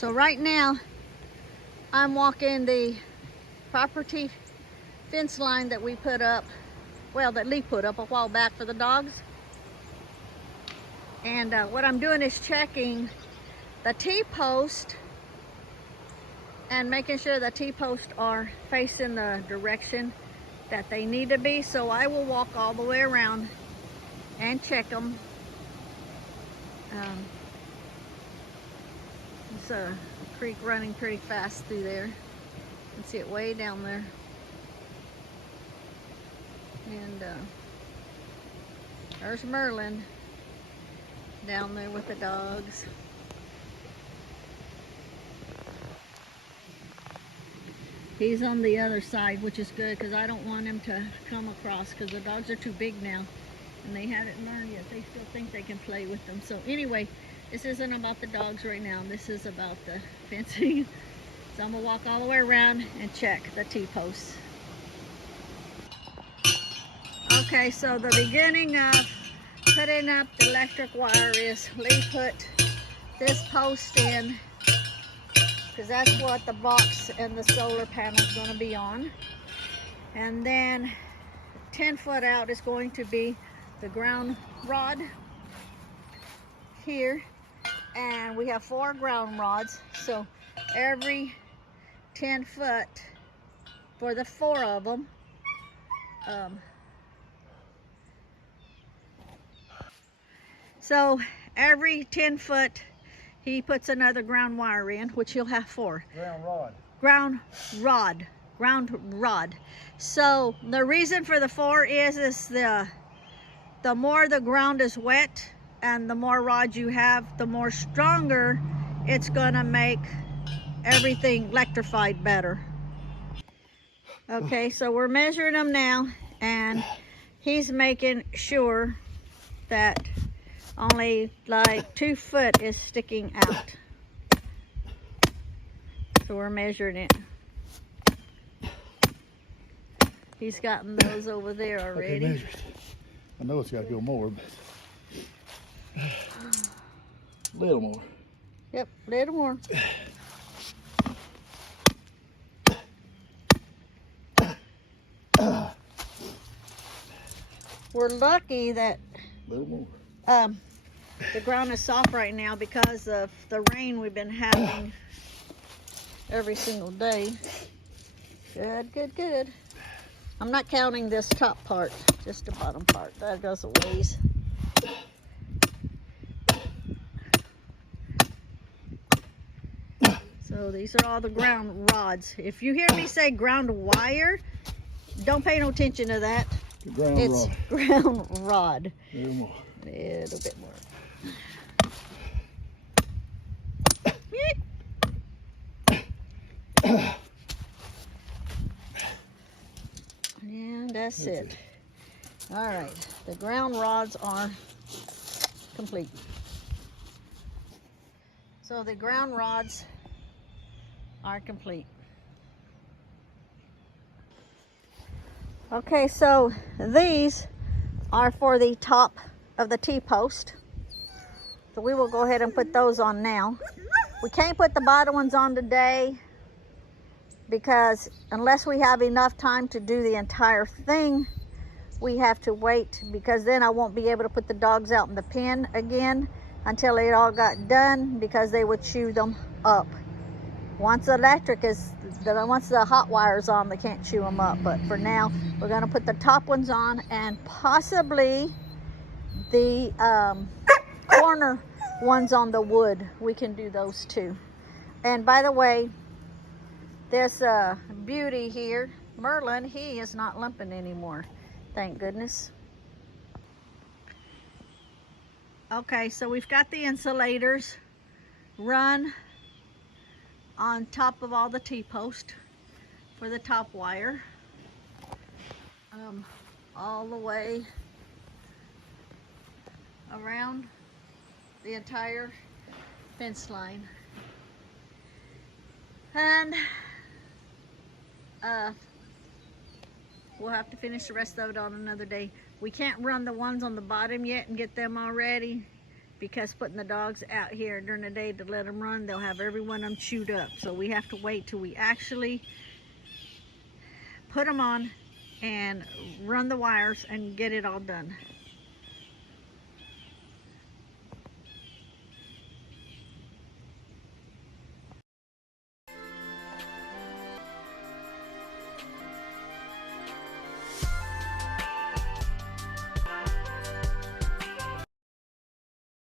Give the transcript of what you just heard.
So right now, I'm walking the property fence line that we put up, well, that Lee put up a while back for the dogs. And what I'm doing is checking the T-post and making sure the T-posts are facing the direction that they need to be. So I will walk all the way around and check them. It's a creek running pretty fast through there. You can see it way down there. And there's Merlin down there with the dogs. He's on the other side, which is good because I don't want him to come across because the dogs are too big now and they haven't learned yet. They still think they can play with them. So anyway, this isn't about the dogs right now. This is about the fencing. So I'm gonna walk all the way around and check the T-posts. Okay, so the beginning of putting up the electric wire is Lee put this post in because that's what the box and the solar panel is going to be on. And then 10 foot out is going to be the ground rod here. And we have 4 ground rods. So every 10 foot for the 4 of them. So every 10 foot, he puts another ground wire in, which he'll have 4. Ground rod. Ground rod. Ground rod. So the reason for the 4 is the more the ground is wet and the more rods you have, the more stronger it's gonna make everything electrified better. Okay, so we're measuring them now, and he's making sure that only like 2 foot is sticking out. So we're measuring it. He's gotten those over there already. Okay, I know it's got to go more, but a little more. Yep, a little more. We're lucky that A little more. the ground is soft right now because of the rain we've been having every single day. Good, good, good. I'm not counting this top part, just the bottom part. That goes a ways. So these are all the ground rods. If you hear me say ground wire, don't pay no attention to that. The ground It's rod. ground rod. A little more. A little bit more. And that's it. All right, the ground rods are complete. So the ground rods are complete. Okay, so these are for the top of the T-post. So we will go ahead and put those on now. We can't put the bottom ones on today because unless we have enough time to do the entire thing, we have to wait, because then I won't be able to put the dogs out in the pen again until it all got done, because they would chew them up. Once the electric is, once the hot wire's on, they can't chew them up. But for now, we're gonna put the top ones on, and possibly the corner ones on the wood. We can do those too. And by the way, this beauty here, Merlin, he is not limping anymore. Thank goodness. Okay, so we've got the insulators run on top of all the T-post for the top wire, all the way around the entire fence line. And we'll have to finish the rest of it on another day. We can't run the ones on the bottom yet and get them all ready because putting the dogs out here during the day to let them run, they'll have every one of them chewed up. So we have to wait till we actually put them on and run the wires and get it all done.